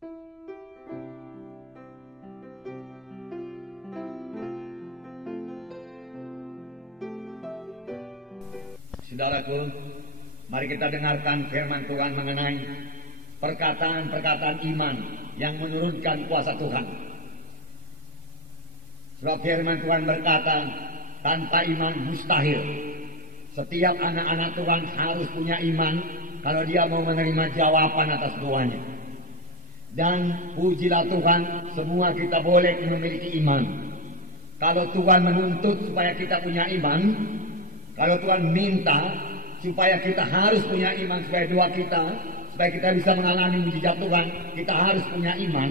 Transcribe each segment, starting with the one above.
Saudaraku, mari kita dengarkan firman Tuhan mengenai perkataan-perkataan iman yang menurunkan kuasa Tuhan. Sebab firman Tuhan berkata, tanpa iman mustahil. Setiap anak-anak Tuhan harus punya iman kalau dia mau menerima jawaban atas doanya. Dan pujilah Tuhan, semua kita boleh memiliki iman. Kalau Tuhan menuntut supaya kita punya iman, kalau Tuhan minta supaya kita harus punya iman, supaya doa kita, supaya kita bisa mengalami mujizat Tuhan, kita harus punya iman.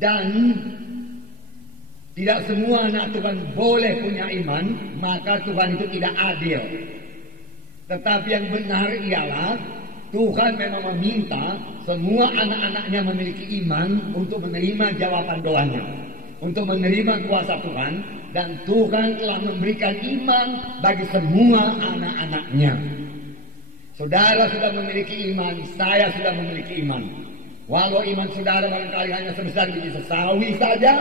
Dan tidak semua anak Tuhan boleh punya iman, maka Tuhan itu tidak adil. Tetapi yang benar ialah Tuhan memang meminta semua anak-anaknya memiliki iman untuk menerima jawaban doanya, untuk menerima kuasa Tuhan. Dan Tuhan telah memberikan iman bagi semua anak-anaknya. Saudara sudah memiliki iman, saya sudah memiliki iman. Walau iman saudara barangkali hanya sebesar biji sesawi saja,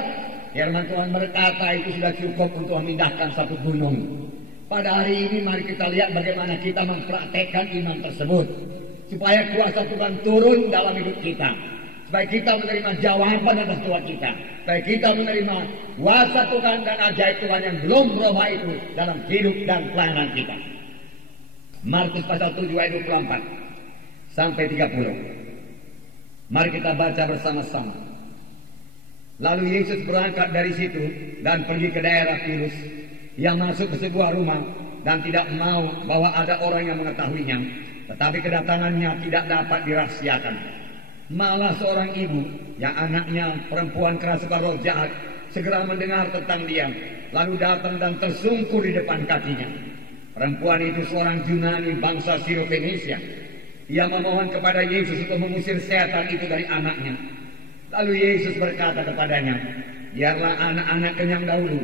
firman Tuhan berkata itu sudah cukup untuk memindahkan satu gunung. Pada hari ini mari kita lihat bagaimana kita mempraktekkan iman tersebut, supaya kuasa Tuhan turun dalam hidup kita, supaya kita menerima jawaban atas doa kita, supaya kita menerima kuasa Tuhan dan ajaib Tuhan yang belum berubah itu dalam hidup dan pelayanan kita. Markus pasal 7 ayat 24 sampai 30. Mari kita baca bersama-sama. Lalu Yesus berangkat dari situ dan pergi ke daerah Tirus. Ia masuk ke sebuah rumah dan tidak mau bahwa ada orang yang mengetahuinya, tetapi kedatangannya tidak dapat dirahasiakan. Malah seorang ibu yang anaknya perempuan kerasukan roh jahat segera mendengar tentang dia, lalu datang dan tersungkur di depan kakinya. Perempuan itu seorang Yunani bangsa Sirofenisia. Ia memohon kepada Yesus untuk mengusir setan itu dari anaknya. Lalu Yesus berkata kepadanya, biarlah anak-anak kenyang dahulu,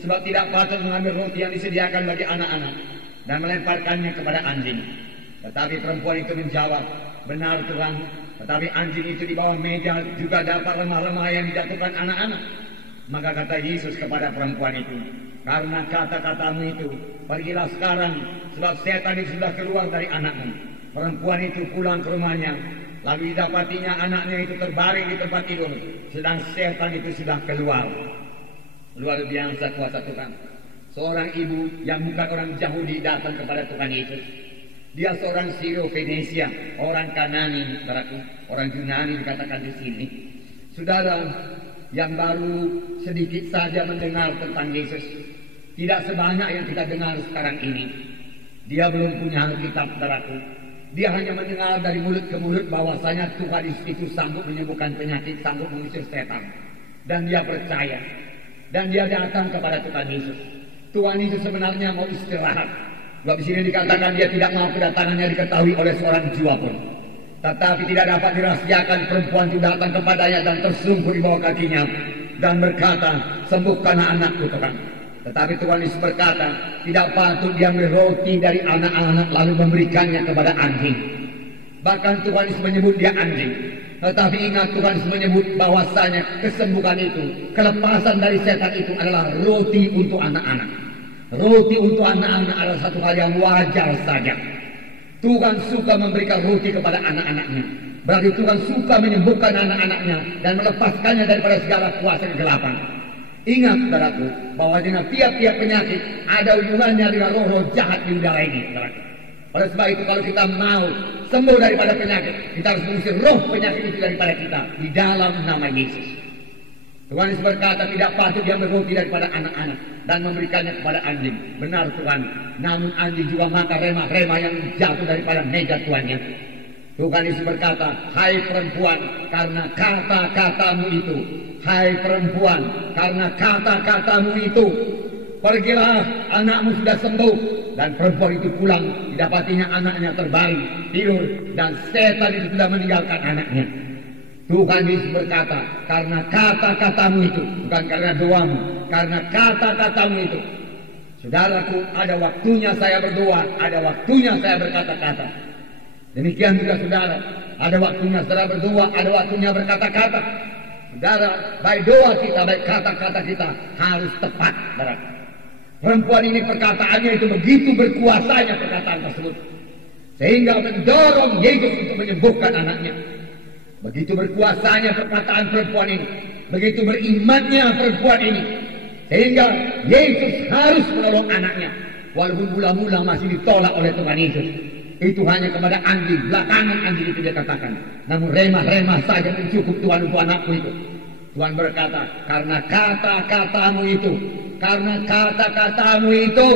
sebab tidak patut mengambil roti yang disediakan bagi anak-anak dan melemparkannya kepada anjing. Tetapi perempuan itu menjawab, benar Tuhan, tetapi anjing itu di bawah meja juga dapat remah-remah yang dijatuhkan anak-anak. Maka kata Yesus kepada perempuan itu, karena kata-katamu itu, pergilah sekarang, sebab setan itu sudah keluar dari anakmu. Perempuan itu pulang ke rumahnya, lalu didapatinya anaknya itu terbaring di tempat tidur, sedang setan itu sudah keluar. Luar biasa kuasa Tuhan. Seorang ibu yang bukan orang Yahudi datang kepada Tuhan Yesus. Dia seorang Sirofenisia, orang Kanani, orang Yunani dikatakan di sini. Saudara yang baru sedikit saja mendengar tentang Yesus, tidak sebanyak yang kita dengar sekarang ini. Dia belum punya Alkitab, saudaraku. Dia hanya mendengar dari mulut ke mulut bahwasanya Tuhan itu sanggup menyembuhkan penyakit, sanggup mengusir setan. Dan dia percaya. Dan dia datang kepada Tuhan Yesus. Tuhan Yesus sebenarnya mau istirahat. Sebab di sini dikatakan dia tidak mau kedatangannya diketahui oleh seorang jiwa pun. Tetapi tidak dapat dirahasiakan, perempuan itu datang kepadanya dan tersungkur di bawah kakinya dan berkata, sembuhkanlah anakku Tuhan. Tetapi Tuhan Yesus berkata, tidak patut diambil roti dari anak-anak lalu memberikannya kepada anjing. Bahkan Tuhan Yesus menyebut dia anjing. Tetapi ingat, Tuhan Yesus menyebut bahwasanya kesembuhan itu, kelepasan dari setan itu adalah roti untuk anak-anak. Roti untuk anak-anak adalah satu hal yang wajar saja. Tuhan suka memberikan roti kepada anak-anaknya. Berarti Tuhan suka menyembuhkan anak-anaknya dan melepaskannya daripada segala kuasa kegelapan. Ingat, saudaraku, bahwa dengan tiap-tiap penyakit ada hubungannya dengan roh-roh jahat di udara ini, saudaraku. Oleh sebab itu, kalau kita mau sembuh daripada penyakit, kita harus mengusir roh penyakit itu daripada kita di dalam nama Yesus. Tuhan Yesus berkata, tidak patut diambil roti daripada anak-anak dan memberikannya kepada anjing. Benar Tuhan, namun anjing juga makan remah-remah yang jatuh daripada meja tuannya. Tuhan Yesus berkata, hai perempuan, karena kata-katamu itu, hai perempuan, karena kata-katamu itu, pergilah, anakmu sudah sembuh. Dan perempuan itu pulang, didapatinya anaknya terbaring, tidur, dan setan itu sudah meninggalkan anaknya. Tuhan Yesus berkata, karena kata-katamu itu, bukan karena doamu, karena kata-katamu itu. Saudaraku, ada waktunya saya berdoa, ada waktunya saya berkata-kata. Demikian juga saudara, ada waktunya saudara berdoa, ada waktunya berkata-kata. Saudara, baik doa kita, baik kata-kata kita harus tepat, saudara. Perempuan ini perkataannya itu begitu berkuasanya perkataan tersebut, sehingga mendorong Yesus untuk menyembuhkan anaknya. Begitu berkuasanya perkataan perempuan ini, begitu berimannya perempuan ini, sehingga Yesus harus menolong anaknya. Walaupun mula-mula masih ditolak oleh Tuhan Yesus. Itu hanya kepada anjing, belakangan anjing itu dia katakan. Namun remah-remah saja cukup Tuhan untuk anakku itu. Tuhan berkata, karena kata-katamu itu,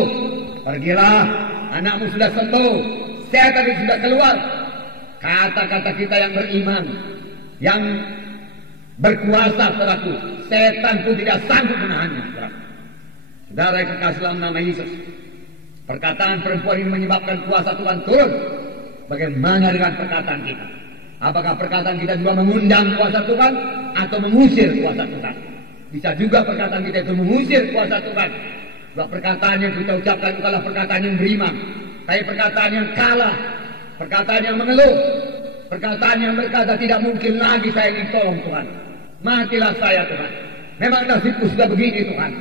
pergilah, anakmu sudah sembuh, setan itu sudah keluar. Kata-kata kita yang beriman, yang berkuasa, saudaraku, setan pun tidak sanggup menahannya, saudara. Saudara yang kekasih dalam nama Yesus, perkataan perempuan ini menyebabkan kuasa Tuhan turun. Bagaimana dengan perkataan kita? Apakah perkataan kita juga mengundang kuasa Tuhan atau mengusir kuasa Tuhan? Bisa juga perkataan kita itu mengusir kuasa Tuhan. Sebab perkataan yang kita ucapkan bukanlah perkataan yang beriman, tapi perkataan yang kalah, perkataan yang mengeluh, perkataan yang berkata tidak mungkin lagi saya ingin tolong Tuhan. Matilah saya Tuhan. Memang nasibku sudah begini Tuhan.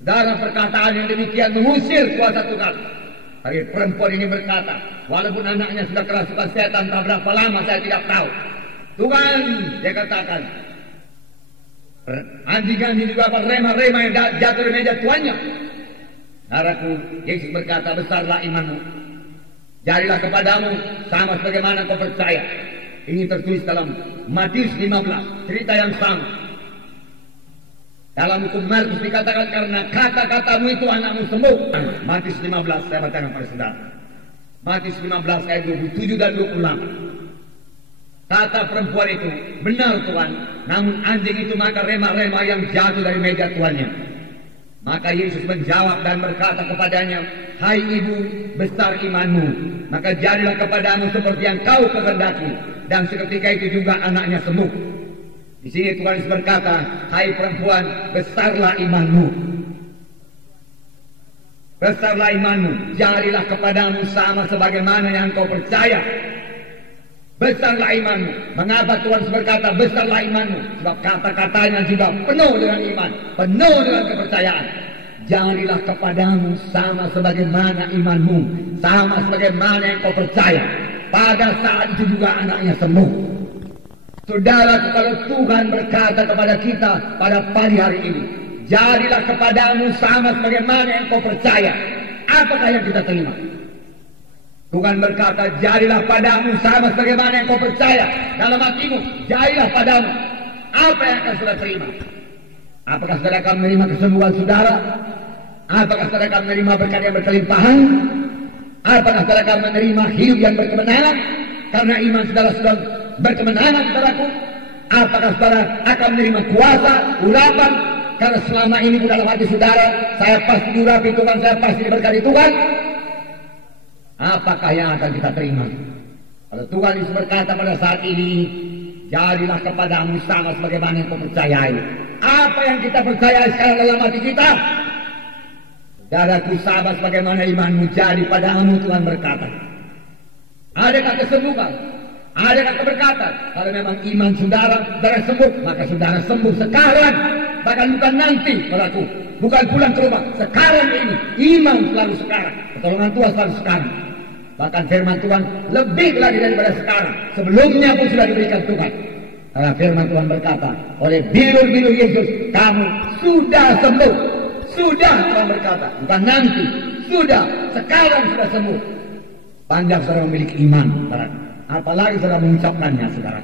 Saudara, perkataan yang demikian mengusir kuasa Tuhan. Hari perempuan ini berkata, walaupun anaknya sudah kerasukan setan tak berapa lama saya tidak tahu. Tuhan, dia katakan, anjing-anjing juga apa remah-remah yang jatuh di meja tuannya. Saudaraku, Yesus berkata, besarlah imanmu. Jadilah kepadamu sama sebagaimana kau percaya. Ini tertulis dalam Matius 15, cerita yang sama. Dalam hukum Markus dikatakan karena kata-katamu itu anakmu sembuh. Matius 15 saya bacakan pada saudara. Matius 15 ayat 27 dan 28. Kata perempuan itu, benar Tuhan, namun anjing itu maka remah-remah yang jatuh dari meja tuannya. Maka Yesus menjawab dan berkata kepadanya, hai ibu, besar imanmu, maka jadilah kepadamu seperti yang kau kehendaki. Dan seketika itu juga anaknya sembuh. Di sini Tuhan Yesus berkata, hai perempuan, besarlah imanmu. Besarlah imanmu, jadilah kepadamu sama sebagaimana yang kau percaya. Besarlah imanmu. Mengapa Tuhan Yesus berkata besarlah imanmu? Sebab kata-katanya juga penuh dengan iman, penuh dengan kepercayaan. Jadilah kepadamu sama sebagaimana imanmu, sama sebagaimana yang kau percaya. Pada saat itu juga anaknya sembuh. Saudara, kalau Tuhan berkata kepada kita pada pagi hari ini, jadilah kepadamu sama sebagaimana yang kau percaya, apakah yang kita terima? Tuhan berkata, jadilah padamu sama sebagaimana yang kau percaya. Dalam hatimu, jadilah padamu. Apa yang akan saudara terima? Apakah saudara akan menerima kesembuhan saudara? Apakah saudara akan menerima berkat yang berkelimpahan? Apakah saudara akan menerima hidup yang berkemenangan? Karena iman saudara sudah berkemenangan, saudaraku. Apakah saudara akan menerima kuasa, urapan? Karena selama ini dalam hati saudara, saya pasti diurapi Tuhan, saya pasti diberkati Tuhan. Apakah yang akan kita terima? Kalau Tuhan Yesus berkata pada saat ini, jadilah kepadamu sama sebagaimana yang kau percayai. Apa yang kita percaya sekarang dalam hati kita? Saudaraku, sahabat, sebagaimana imanmu jadi padamu, Tuhan berkata. Adakah kesembuhan? Adakah keberkatan? Kalau memang iman saudara sembuh, maka saudara sembuh sekarang, bahkan bukan nanti, saudaraku. Bukan pulang ke rumah, sekarang ini. Iman selalu sekarang, pertolongan Tuhan selalu sekarang. Bahkan firman Tuhan lebih lagi daripada sekarang. Sebelumnya pun sudah diberikan Tuhan. Karena firman Tuhan berkata, oleh bilur-bilur Yesus, kamu sudah sembuh. Sudah, Tuhan berkata, bukan nanti. Sudah, sekarang sudah sembuh. Panjang saudara memiliki iman, saudara. Apalagi saudara mengucapkannya, saudara.